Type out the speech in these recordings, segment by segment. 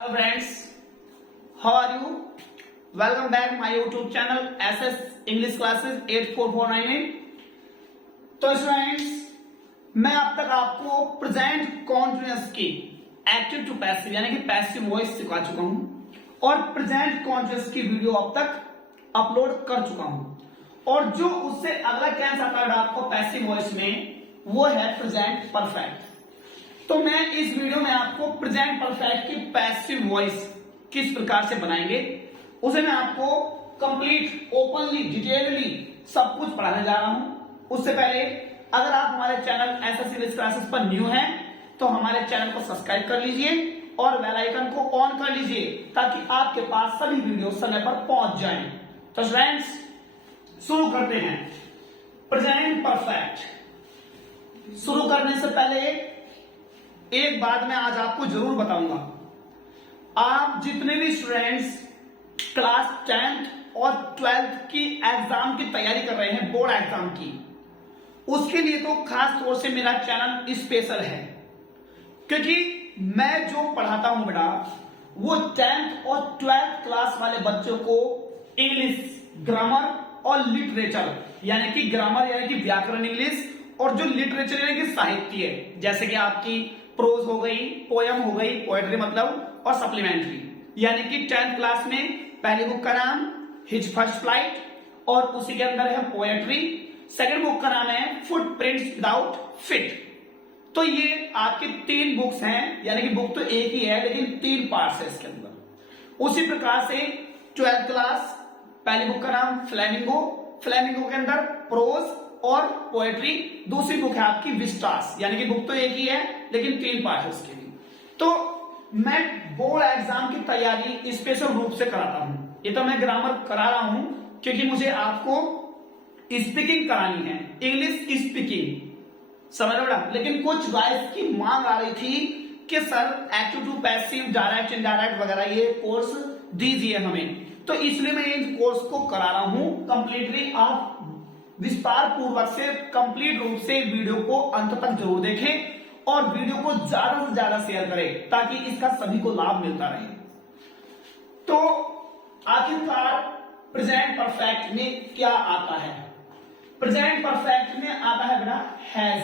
Hello friends, how are you? Welcome back my YouTube channel SS English Classes 84498। तो students, मैं अब तक आपको प्रेजेंट कॉन्टिन्यूअस की एक्टिव टू पैसिव यानी कि पैसिव वॉइस सिखा चुका हूं और प्रेजेंट कॉन्टिन्यूअस की वीडियो अब तक अपलोड कर चुका हूं और जो उससे अगला टेंस आता है आपको पैसिव वॉइस में वो है प्रेजेंट परफेक्ट। तो मैं इस वीडियो में आपको प्रेजेंट परफेक्ट की पैसिव वॉइस किस प्रकार से बनाएंगे उसे मैं आपको कंप्लीट ओपनली डिटेलली सब कुछ पढ़ाने जा रहा हूं। उससे पहले अगर आप हमारे चैनल एसएस इंग्लिश क्लासेस पर न्यू हैं तो हमारे चैनल को सब्सक्राइब कर लीजिए और बेल आइकन को ऑन कर लीजिए ताकि आपके पास सभी वीडियो समय पर पहुंच जाएं। तो फ्रेंड्स शुरू करते हैं। प्रेजेंट परफेक्ट शुरू करने से पहले एक बात मैं आज आपको जरूर बताऊंगा। आप जितने भी स्टूडेंट्स क्लास 10th और 12th की एग्जाम की तैयारी कर रहे हैं, बोर्ड एग्जाम की, उसके लिए तो खास तौर से मेरा चैनल स्पेशल है क्योंकि मैं जो पढ़ाता हूं बेटा वो 10th और 12th क्लास वाले बच्चों को इंग्लिश ग्रामर और लिटरेचर यानी कि ग्रामर यानी कि व्याकरण इंग्लिश और जो लिटरेचर यानी कि साहित्य है जैसे कि आपकी प्रोज हो गई, पोयम हो गई, पोएट्री मतलब, और सप्लीमेंट्री यानी कि 10th क्लास में पहली बुक का नाम हिज फर्स्ट फ्लाइट और उसी के अंदर है पोएट्री। सेकंड बुक का नाम है फुटप्रिंट्स विदाउट फिट। तो ये आपकी 3 बुक्स हैं यानी कि बुक तो एक ही है लेकिन 3 पार्ट्स है इसके अंदर। उसी प्रकार से 12th क्लास पहली बुक का नाम फ्लेमिंगो, फ्लेमिंगो के अंदर प्रोज और पोएट्री। दूसरी बुक है आपकी विस्टास यानी कि बुक तो एक ही है लेकिन 3 पार्ट है उसके लिए। तो मैं बोर्ड एग्जाम की तैयारी स्पेशल रूप से कराता हूं। ये तो मैं ग्रामर करा रहा हूं क्योंकि मुझे आपको स्पीकिंग करानी है, इंग्लिश स्पीकिंग, समझ लो ना। लेकिन कुछ गाइस की मांग आ रही थी कि sir active to passive, direct indirect वगैरह ये कोर्स दीजिए हमें, तो इसलिए मैं इन कोर्स को करा रहा हूं कंप्लीटली। आप विस्तार पूर्वक से कंप्लीट रूप से वीडियो को अंत तक जरूर देखें और वीडियो को ज्यादा से ज्यादा शेयर करें ताकि इसका सभी को लाभ मिलता रहे। तो आखिरकार प्रेजेंट परफेक्ट में क्या आता है? प्रेजेंट परफेक्ट में आता है बेटा हैज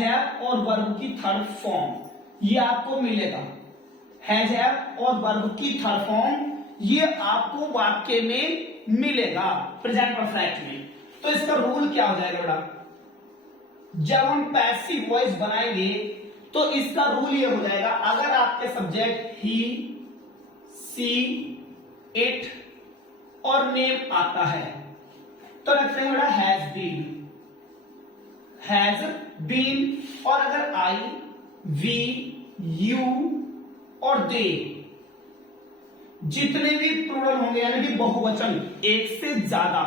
है और वर्ब की थर्ड फॉर्म ये आपको मिलेगा। हैज है और वर्ब की थर्ड फॉर्म ये आपको वाक्य में मिलेगा प्रेजेंट परफेक्ट में। तो इसका रूल क्या हो जाएगा बेटा? जब हम पैसिव वॉइस बनाएंगे तो इसका रूल ये हो जाएगा, अगर आपके सब्जेक्ट ही, सी, इट और नेम आता है तो रखते हैं बेटा हैज बीन, और अगर आई, वी, यू और दे जितने भी प्लूरल होंगे यानी कि बहुवचन एक से ज्यादा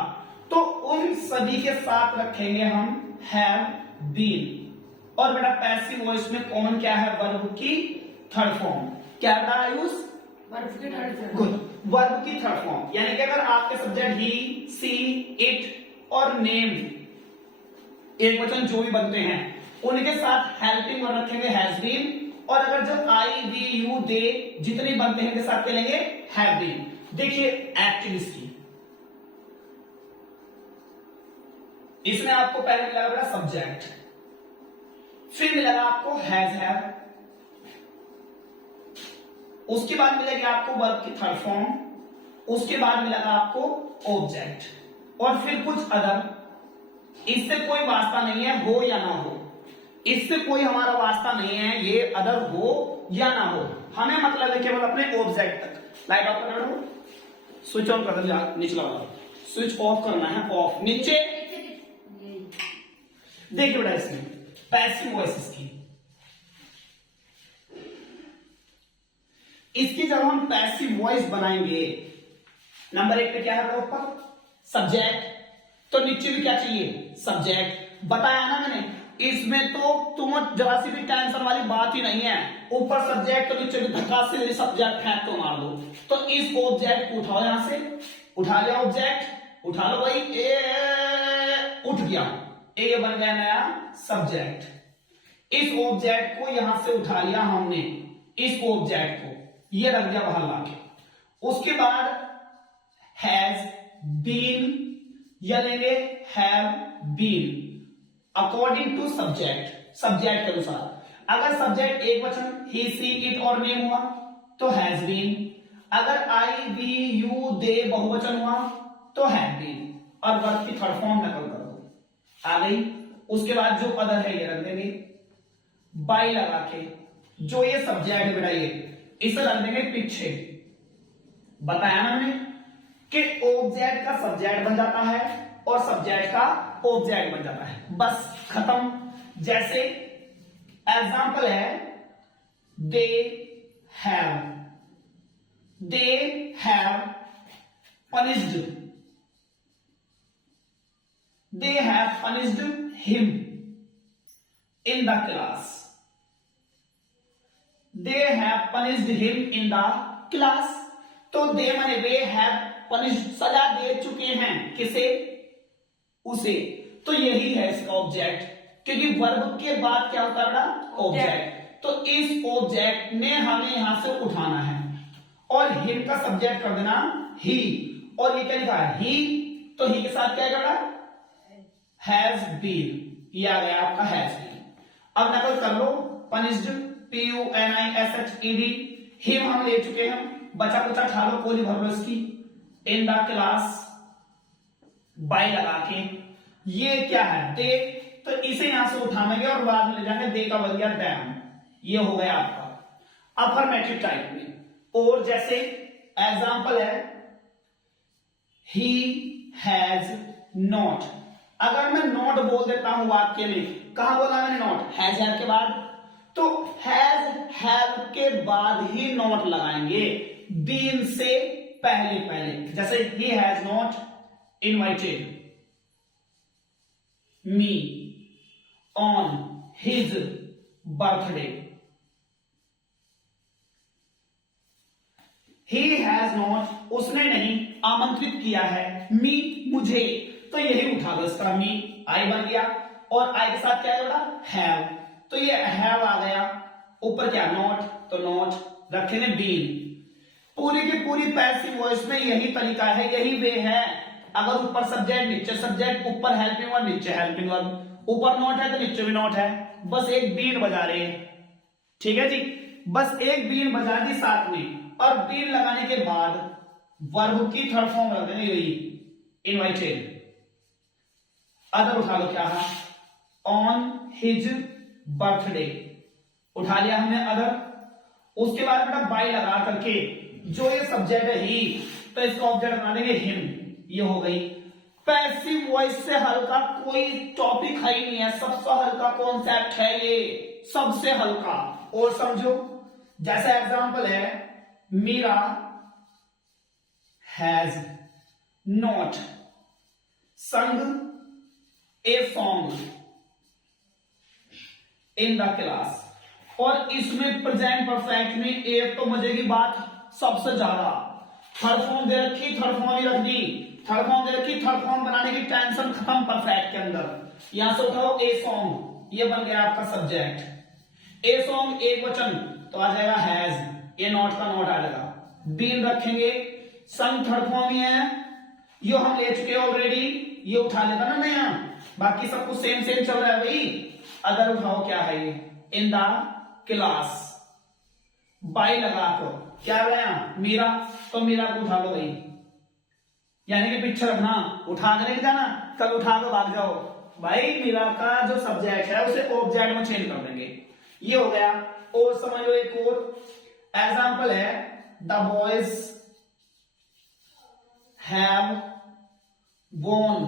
तो उन सभी के साथ रखेंगे हम हैव बीन। और बेटा पैसिव वॉइस में कॉमन क्या है? वर्ब की थर्ड फॉर्म। क्या बेटा आयुष? वर्ब की थर्ड फॉर्म। गुड, वर्ब की थर्ड फॉर्म यानी कि अगर आपके सब्जेक्ट ही, सी, इट और नेम एक वचन जो भी बनते हैं उनके साथ हेल्पिंग वर्ब रखेंगे हैज बीन, और अगर जो आई, वी, यू, दे जितने बनते हैं उनके साथ क्या लेंगे? Have been. देखिए एक्टिव इसकी, इसमें आपको पहले मिलेगा बेटा सब्जेक्ट, फिर मिलेगा आपको हैव, उसके बाद मिलेगी आपको वर्ब की थर्ड फॉर्म, उसके बाद मिलेगा आपको ऑब्जेक्ट और फिर कुछ अदर। इससे कोई वास्ता नहीं है हो या ना हो, इससे कोई हमारा वास्ता नहीं है ये अदर हो या ना हो, हमें मतलब है केवल अपने ऑब्जेक्ट तक। लाइट ऑफ करना है, स्विच ऑन कर दो, निचला वाला स्विच ऑफ करना है, ऑफ नीचे। देखिए बेटा इसमें पैसिव वॉइस इसकी जब हम पैसिव वॉइस बनाएंगे, नंबर 1 पे क्या है ऊपर? सब्जेक्ट, तो नीचे भी क्या चाहिए? सब्जेक्ट। बताया ना मैंने, इसमें तो तुम जरा सी भी टेंशन वाली बात ही नहीं है। ऊपर सब्जेक्ट तो नीचे भी धक्का से सब्जेक्ट फेंक तो मार दो। तो इस ऑब्जेक्ट को उठाओ, यहां से उठा लिया ऑब्जेक्ट, उठा लो भाई, ए उठ गया, ए बन गया नया सब्जेक्ट। इस ऑब्जेक्ट को यहां से उठा लिया हमने, इस ऑब्जेक्ट को ये रख दिया बाहर लाके। उसके बाद हैज बीन या लेंगे have been according to subject, subject के अनुसार। अगर सब्जेक्ट एक वचन ही सी इट और नेम हुआ तो हैज बीन, अगर आई वी यू दे बहुवचन हुआ तो हैव बीन, और वर्ब की थर्ड फॉर्म नकल कर दो, आ गई। उसके बाद जो अदर है ये रख देंगे बाई लगा के, जो ये सब्जेक्ट बेटा ये इसे रख देंगे पीछे। बताया ना मैंने कि ऑब्जेक्ट का सब्जेक्ट बन जाता है और सब्जेक्ट का ऑब्जेक्ट बन जाता है, बस खत्म। जैसे एग्जांपल है they have punished, they have punished him in the class, they have punished him in the class। तो दे माने वे हैव punished, सजा दे चुके हैं किसे, उसे। तो यही है इसका ऑब्जेक्ट, क्योंकि वर्ब के बाद क्या होता है ऑब्जेक्ट। तो इस ऑब्जेक्ट ने हमें यहां से उठाना है और हिम का सब्जेक्ट कर देना ही, और ये क्या लिखा है ही, तो ही के साथ क्या करना हैज बीन, ये आ गया आपका हैज बीन। अब नकल कर लो पनिश्ड PUNISHED, हिम हम ले चुके हैं, बचा कुचा ठा लो, कोली भर लो इसकी, इन द क्लास बाय लगा के, ये क्या है दे, तो इसे यहां से उठाएंगे और बाद में ले जाएंगे दे का बन गया डैम, ये हो गया आपका अफर्मेटिव टाइप में। और जैसे एग्जांपल है ही हैज नॉट, अगर मैं नॉट बोल देता हूं वाक्य में, कहां बोला मैंने नॉट, हैज हैव के बाद, तो हैज हैव के बाद ही नॉट लगाएंगे बीन से पहले पहले। जैसे he has not invited me on his birthday, he has not, उसने नहीं आमंत्रित किया है मी मुझे, तो यही उठा दो इसका मी, आई बन गया, और आई के साथ क्या है बेटा हैव, तो ये हैव आ गया, ऊपर क्या नॉट, तो नॉट रखेंगे बीन। पूरी की पूरी पैसिव वॉइस में यही तरीका है, यही वे है। अगर ऊपर सब्जेक्ट नीचे सब्जेक्ट, ऊपर हेल्पिंग वर्ब नीचे हेल्पिंग वर्ब, ऊपर नॉट है तो नीचे भी नॉट है, बस एक बीन बजा रहे हैं, ठीक है जी, बस एक बीन बजा दी साथ में, और बीन लगाने के बाद वर्ब की थर्ड फॉर्म रख देंगे यही इनवाइटेड। अदर उठा लो क्या है ऑन हिज बर्थडे, उठा लिया हमने अदर। उसके बाद बेटा बाय लगा करके, जो ये सब्जेक्ट है ही, तो इसका ऑब्जेक्ट बना देंगे हिम, ये हो गई। पैसिव वॉइस से हल्का कोई टॉपिक है ही नहीं है, सबसे हल्का कॉन्सेप्ट है ये, सबसे हल्का। और समझो जैसे एग्जांपल है Meera has not sung a song in the class, और इसमें प्रेजेंट परफेक्ट में एक तो मजे की बात सबसे ज्यादा, थर्ड फॉर्म दे रखी, थर्ड फॉर्म ही रख दी, थर्ड फॉर्म दे रखी, थर्ड फॉर्म बनाने की टेंशन खत्म परफेक्ट के अंदर। यहां से उठाओ ए सॉन्ग, ये बन गया आपका सब्जेक्ट, ए सॉन्ग एक वचन तो आ जाएगा हैज, ये नॉट का नॉट आ जाएगा, बीन रखेंगे, संग थर्ड फॉर्म ही है, यो हम ले चुके ऑलरेडी, ये उठा लेता ना नया, बाकी सब कुछ सेम सेम चल रहा है भाई। अगर उठाओ क्या है ये इन द क्लास, बाई लगा तो क्या गया मीरा, तो मीरा को उठा लो भाई, यानी कि पीछे रखना, उठा के नहीं जाना, कल उठा के भाग जाओ भाई। मीरा का जो सब्जेक्ट है उसे ऑब्जेक्ट में चेंज कर देंगे, ये हो गया। और समझ लो एक और एग्जांपल है the boys have won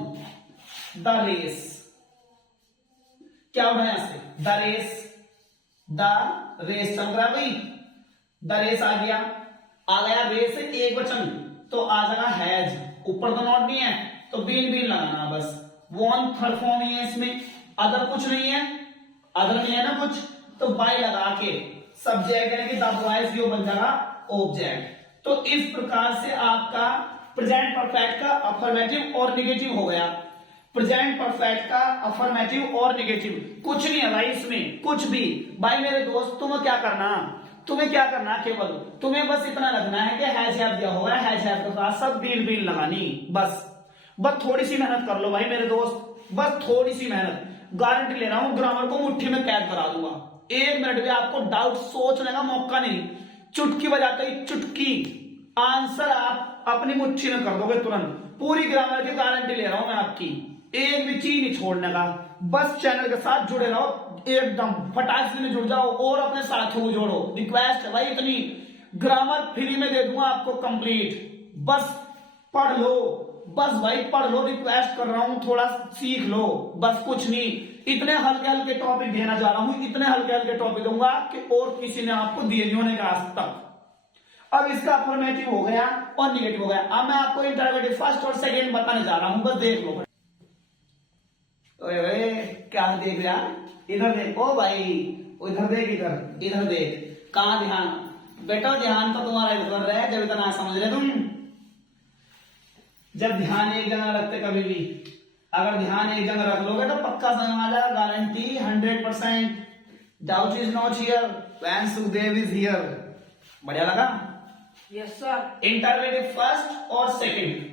the race, क्या होना है से द रेस चल रहा भाई, द रेस आ गया रेस एक वचन तो आ जाएगा हैज, ऊपर तो नॉट नहीं है तो बीन बीन लगाना बस। वॉन थर्ड फॉर्म ही है इसमें, अदर कुछ नहीं है, अदर नहीं है ना कुछ, तो बाय लगा के सब्जेक्ट यानी कि द बॉयज यो बन जाएगा ऑब्जेक्ट। तो इस प्रकार से आपका प्रेजेंट परफेक्ट का अफर्मेटिव और नेगेटिव हो गया। प्रेजेंट परफेक्ट का अफर्मेटिव और नेगेटिव कुछ नहीं है भाई इसमें, कुछ भी। भाई मेरे दोस्त तुम्हें क्या करना, केवल तुम्हें बस इतना लगना है कि हैज हैव दिया हुआ है, हैज हैव के साथ सब बीन लगानी, बस थोड़ी सी मेहनत कर लो भाई मेरे दोस्त, बस थोड़ी सी मेहनत। गारंटी ले रहा हूं ग्रामर को मुट्ठी में कैद करा दूंगा। 1 मिनट भी आपको डाउट सोचने का मौका नहीं, चुटकी बजाते ही चुटकी आंसर आप अपनी मुट्ठी में कर दोगे तुरंत। पूरी ग्रामर की गारंटी ले रहा हूं मैं आपकी, एक भी चीज नहीं छोड़ने का। बस चैनल के साथ जुड़े रहो, एकदम फटाक से जुड़ जाओ और अपने साथियों को जोड़ो। रिक्वेस्ट है भाई इतनी, ग्रामर फ्री में दे दूंगा आपको कंप्लीट, बस पढ़ लो, बस भाई पढ़ लो, रिक्वेस्ट कर रहा हूं थोड़ा सीख लो, बस कुछ नहीं। इतने हल्के हल्के टॉपिक देना जा रहा हूं, इतने हल्के हल्के टॉपिक दूंगा कि और किसी ने आपको दिए नहीं होने का आज तक। अब इसका अफर्मेटिव हो गया और निगेटिव हो गया। अब मैं आपको इंटरोगेटिव फर्स्ट और सेकंड बताने जा रहा हूं, बस देख लो। ओए क्या देख रहा, इधर देख, ओ भाई इधर देख, इधर देख, कहां ध्यान बेटा, ध्यान तो तुम्हारा इधर रहा है, जब इतना समझ रहे तुम। जब ध्यान एक जगह रखते, कभी भी अगर ध्यान एक जगह रख लोगे तो पक्का समझ आ जाएगा, guarantee 100%। Doubt is not here when Sukhdev is here. बढ़िया लगा? Yes sir. इंटरोगेटिव फर्स्ट और सेकंड,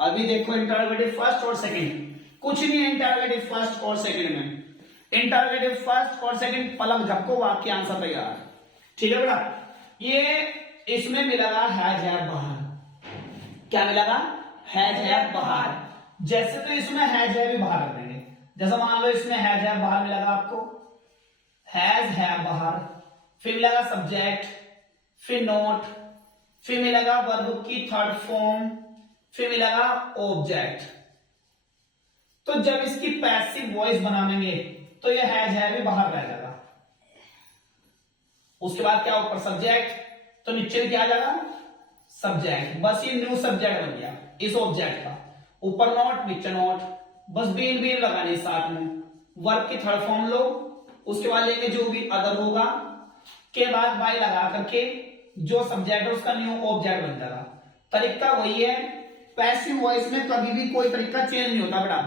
अभी देखो इंटरोगेटिव फर्स्ट और सेकंड, कुछ नहीं है इंटरोगेटिव फर्स्ट और सेकंड में। इंटरोगेटिव फर्स्ट और सेकंड पलक झपको वाक्य आंसर तैयार, ठीक है बेटा। ये इसमें मिलेगा हैज हैव बाहर, क्या मिलेगा? हैज हैव बाहर। जैसे तो इसमें हैज हैव भी बाहर रख देंगे, जैसा मान लो इसमें हैज हैव बाहर मिलेगा आपको, हैज हैव बाहर, फिर मिलेगा सब्जेक्ट, फिर नोट, फिर मिलेगा वर्ब की थर्ड फॉर्म, फिर मिलेगा ऑब्जेक्ट। तो जब इसकी पैसिव वॉइस बनाएंगे तो ये हैज हैव भी बाहर रह जाएगा। उसके बाद क्या ऊपर सब्जेक्ट, तो नीचे क्या आ जाएगा? सब्जेक्ट। बस ये न्यू सब्जेक्ट बन गया इस ऑब्जेक्ट का, ऊपर नोट नीचे नोट, बस बीन लगानी साथ में। वर्ब की थर्ड फॉर्म लो, उसके बाद लेंगे जो भी अदर होगा, के बाद बाय लगा करके जो सब्जेक्ट है उसका न्यू ऑब्जेक्ट बन जाएगा। तरीका वही है, पैसिव वॉइस में कभी भी कोई तरीका चेंज नहीं होता बेटा।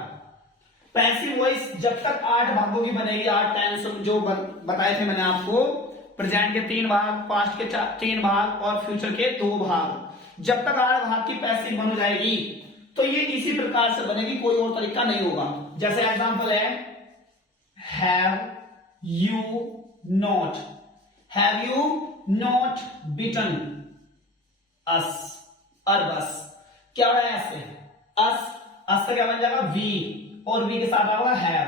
पैसिव वॉइस जब तक 8 भागों की बनेगी, 8 टेंस जो बताए थे मैंने आपको, प्रेजेंट के 3 भाग, पास्ट के 3 भाग और फ्यूचर के 2 भाग, जब तक 8 भाग की पैसिव बन जाएगी तो ये इसी प्रकार से बनेगी, कोई और तरीका नहीं होगा। जैसे एग्जांपल है have you not, have you not beaten us, और बस क्या हो रहा है ऐसे, अस से क्या बन जाएगा? वी, और वी के साथ आएगा हैव,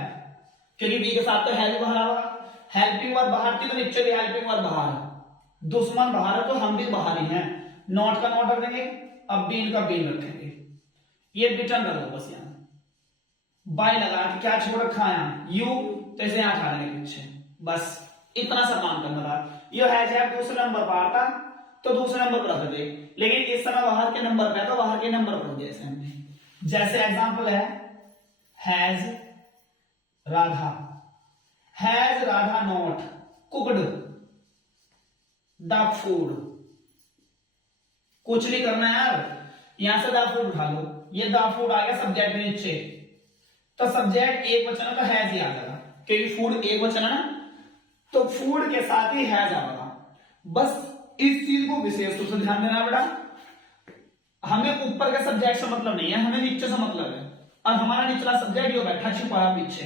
क्योंकि वी के साथ तो हैव बाहर आएगा। हेल्पिंग वर्ब बाहर थी तो नीचे भी हेल्पिंग वर्ब बाहर, दुश्मन बाहर है तो हम भी बाहर ही हैं। नॉट का नॉट रख देंगे, अब बीन का बीन रखेंगे, ये रिटर्न रख दो बस। यहां बाय लगा के क्या छोड़ रखा है यहां? यू, तो इसे यहां खा लेंगे पीछे, बस इतना सा काम करना था। ये है दूसरे नंबर पर आता तो दूसरे नंबर पर रख दे, लेकिन इस समय बाहर के नंबर पे तो बाहर के नंबर पर जैसे हमने, जैसे एग्जांपल है has Radha, has Radha not cooked the food. कुछ नहीं करना यार, यहां से द फूड उठा लो, ये द फूड आ गया सब्जेक्ट में नीचे, तो सब्जेक्ट एक वचन है तो हैज ही आ जाएगा, क्योंकि फूड एक वचन है ना, तो फूड के साथ ही हैज आएगा। बस इस चीज को विशेष रूप से ध्यान देना बेटा, हमें ऊपर के सब्जेक्ट से मतलब नहीं है, हमें नीचे से मतलब है। और हमारा निचला सब्जेक्ट जो बैठा छिपा पीछे,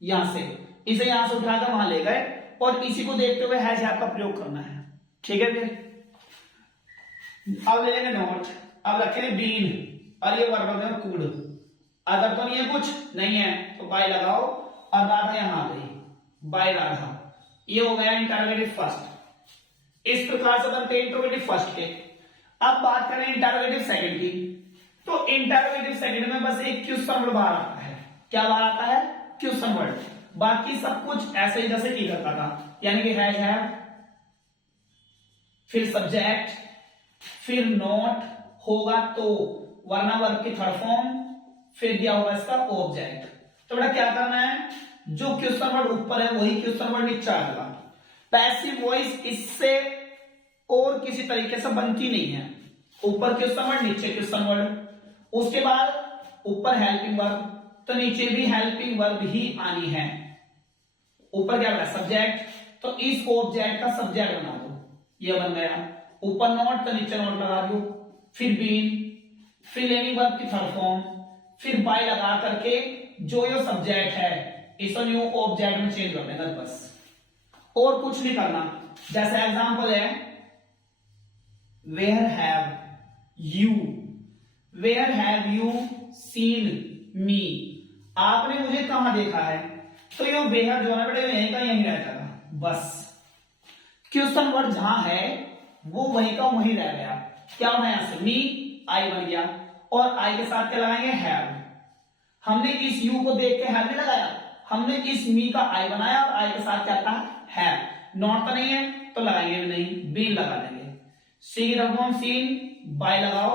यहां से इसे यहां से उठाकर वहां ले गए और इसी को देखते हुए हैज हैव का प्रयोग करना है, ठीक है। फिर अब ले लेंगे नोट, अब रखेंगे बीन, और ये वर्ब है कुड, अगर तो नहीं है कुछ नहीं है तो बाय लगाओ, और राधा यहां आ गई, बाय राधा। ये हो गया इंटरोगेटिव फर्स्ट। इस प्रकार से बनते हैं इंटरोगेटिव फर्स्ट के। अब बात करें इंटरोगेटिव सेकंड की, तो इंटरोगेटिव सेकंड में बस एक क्वेश्चन वर्ड बाहर आता है। क्या बाहर आता है? Question word. बाकी सब कुछ ऐसे ही जैसे की करता था, यानी कि है, फिर सब्जेक्ट, फिर नोट होगा तो, वरना वर्ब की थर्ड फॉर्म, फिर दिया होगा इसका ऑब्जेक्ट। तो बेटा क्या करना है, जो क्वेश्चन वर्ड ऊपर है वही क्वेश्चन वर्ड नीचे आएगा। पैसिव वॉइस इससे और किसी तरीके से बनती नहीं है, ऊपर क्वेश्चन वर्ड नीचे क्वेश्चन वर्ड, उसके बाद ऊपर हेल्पिंग वर्ब, तो नीचे भी हेल्पिंग वर्ब ही आनी है। ऊपर क्या है सब्जेक्ट, तो इस ऑब्जेक्ट का सब्जेक्ट बना दो, ये बन गया। ऊपर नॉट तो नीचे नॉट लगा दो, फिर बीन, फिर लेनी वर्ब की थर्ड फॉर्म, फिर बाय लगा करके जो ये सब्जेक्ट है इसको न्यू ऑब्जेक्ट में चेंज कर देना बस, और कुछ नहीं करना। जैसे एग्जांपल है where have you seen me, आपने मुझे कहां देखा है, तो ये वेयर जो है बेटे यहीं का यहीं रह जाएगा बस। क्वेश्चन वर्ड जहां है वो वहीं का वहीं रह गया। क्या होना है यहां से मी आई बन गया, और आई के साथ क्या लगाएंगे हैव। हमने इस यू को देख के हैव नहीं लगाया, हमने इस मी का आई बनाया और आई के साथ क्या था हैव। नॉट तो नहीं है तो लगाएंगे भी नहीं, बीन लगा देंगे। सी रकम सीन बाय लगाओ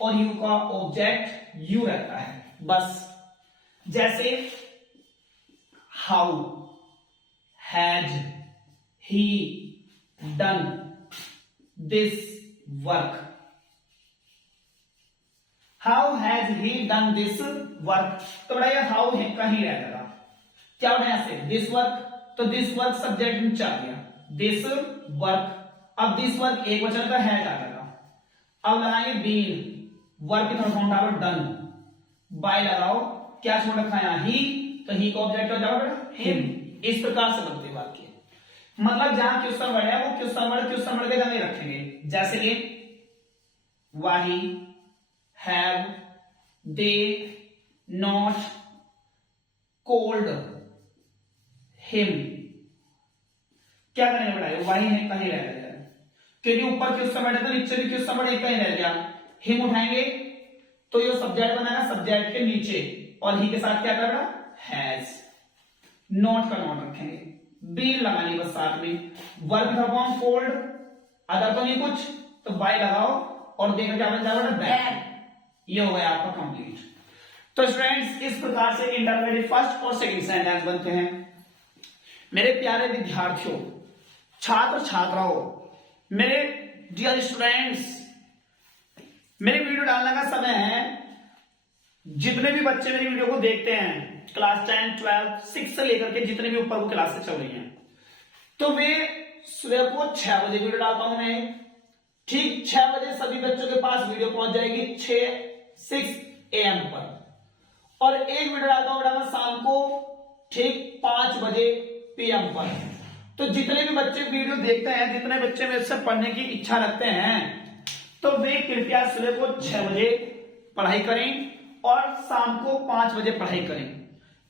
और यू का ऑब्जेक्ट यू रहता है बस। जैसे how has he done this work, how has he done this work, तो बड़ा ये हाउ है कहीं रह जाएगा। क्या होना है ऐसे दिस वर्क, तो दिस वर्क सब्जेक्ट में चल गया दिस वर्क। अब दिस वर्क एक वचन का है जाएगा। अब लगाएंगे बीन, वर्क की तरफ फॉर्म डालो डन, बाय लगाओ, क्या छोड़ रखा है यहां ही, तो ही का ऑब्जेक्ट हो जाएगा हिम। इस प्रकार से बनते वाक्य, मतलब जहां क्वेश्चन वर्ड है वो क्वेश्चन वर्ड के जगह रखेंगे। जैसे कि why, have, they, not, called, him. क्या करेंगे बेटा वाही है कहीं रह गया, क्योंकि ऊपर क्वेश्चन वर्ड है तो नीचे भी क्वेश्चन वर्ड एक कहीं रह गया। हिम उठाएंगे तो ये सब्जेक्ट बनाएगा सब्जेक्ट के नीचे, और ही के साथ क्या कर रहा हैज। नॉट का नॉट रखेंगे, बीन लगानी बस साथ में। वर्ब का फॉर्म कोल्ड, अदर तो नहीं कुछ, तो बाय लगाओ और देखो क्या बन जाएगा बैड। ये हो गया आपका कंप्लीट। तो स्टूडेंट्स इस प्रकार से इंटरमीडिएट फर्स्ट और सेकंड सेंटेंस बनते हैं। मेरे प्यारे विद्यार्थियों, छात्र छात्राओं, मेरे डियर स्टूडेंट्स, मेरी वीडियो डालने का समय है। जितने भी बच्चे मेरी वीडियो को देखते हैं क्लास 10, 12, 6 से लेकर के जितने भी ऊपर को क्लासेस चल रही हैं, तो वे सुबह को 6 बजे वीडियो डालता हूं मैं। ठीक 6 बजे सभी बच्चों के पास वीडियो पहुंच जाएगी 6 AM पर, और एक वीडियो डालता हूं बेटा मैं शाम को ठीक 5 बजे PM पर। तो जितने भी बच्चे वीडियो देखते हैं, जितने बच्चे मेरे से पढ़ने की इच्छा रखते हैं, तो वे कृपया सुबह को 6 बजे पढ़ाई करें और शाम को 5 बजे पढ़ाई करें,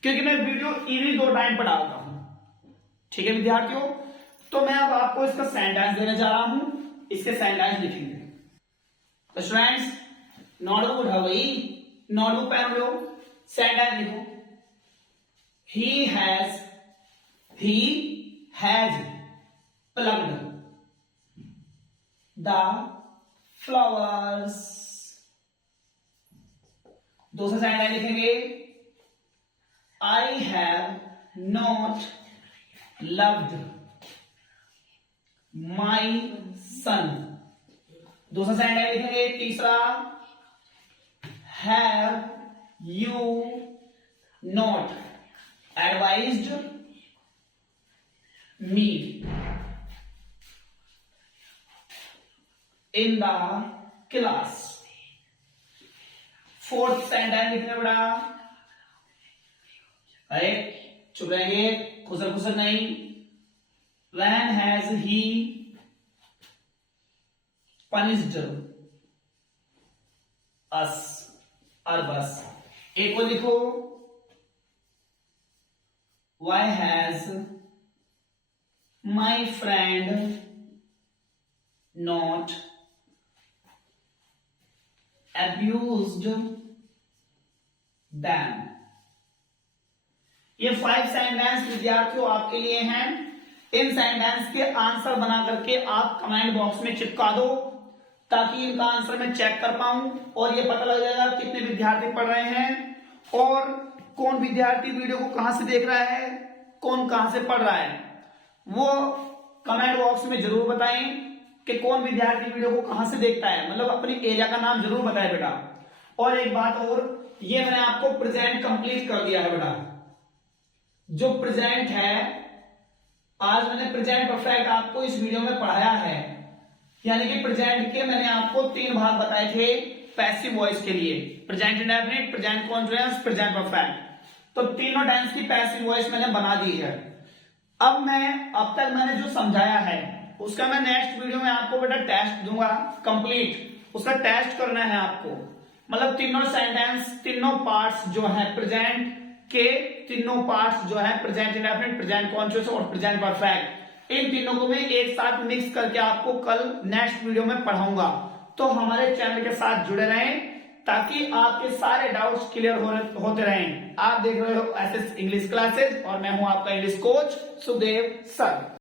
क्योंकि मैं वीडियो इन्हीं 2 टाइम पर डालता हूं। ठीक है विद्यार्थियों, तो मैं अब आपको इसका सेंटेंस देने जा रहा हूं, इसके सेंटेंस लिखेंगे। तो स्टूडेंट्स नोटबुक उठाओ भाई, नोटबुक पेन लो, सेंटेंस लिखो। He has plugged the flowers. दूसरा सेंटेंस लिखेंगे I have not loved my son. दूसरा सेंटेंस लिखेंगे तीसरा have you not advised me in the class. Fourth sentence लिखने पड़ा, अरे चुप रहेंगे, खुसर खुसर नहीं। When has he punished us और बस। एक को लिखो why has my friend not abused them। ये 5 सेंटेंस विद्यार्थियों आपके लिए हैं। इन सेंटेंस के आंसर बना करके आप कमेंट बॉक्स में चिपका दो, ताकि इनका आंसर मैं चेक कर पाऊं और ये पता लग जाएगा कितने विद्यार्थी पढ़ रहे हैं और कौन विद्यार्थी वीडियो को कहां से देख रहा है, कौन कहां से पढ़ रहा है। वो कमेंट बॉक्स में जरूर बताएं कि कौन विद्यार्थी वीडियो को कहां से देखता है, मतलब अपने एरिया का नाम जरूर बताएं बेटा। और एक बात और, ये मैंने आपको प्रेजेंट कंप्लीट कर दिया है बेटा। जो प्रेजेंट है, आज मैंने प्रेजेंट परफेक्ट आपको इस वीडियो में पढ़ाया है, यानी कि प्रेजेंट के मैंने आपको 3 भाग बताए थे पैसिव वॉइस के लिए, present indefinite, present continuous, present perfect. तो तीनों टेंस की पैसिव वॉइस मैंने बना दी है। अब तक मैंने जो समझाया है उसका मैं नेक्स्ट वीडियो में आपको बेटा टेस्ट दूंगा कंप्लीट, उसका टेस्ट करना है आपको। मतलब तीनों सेंटेंस, तीनों पार्ट्स जो है प्रेजेंट के, तीनों पार्ट्स जो है प्रेजेंट इंडेफिनिट, प्रेजेंट कॉन्टिन्यूअस और प्रेजेंट परफेक्ट, इन तीनों को मैं एक साथ मिक्स करके आपको कल नेक्स्ट वीडियो में पढ़ाऊंगा। तो हमारे चैनल के साथ जुड़े रहें ताकि आपके सारे डाउट्स क्लियर होते रहें। आप देख रहे हो एसएस इंग्लिश क्लासेस और मैं हूं आपका इंग्लिश कोच सुखदेव सर।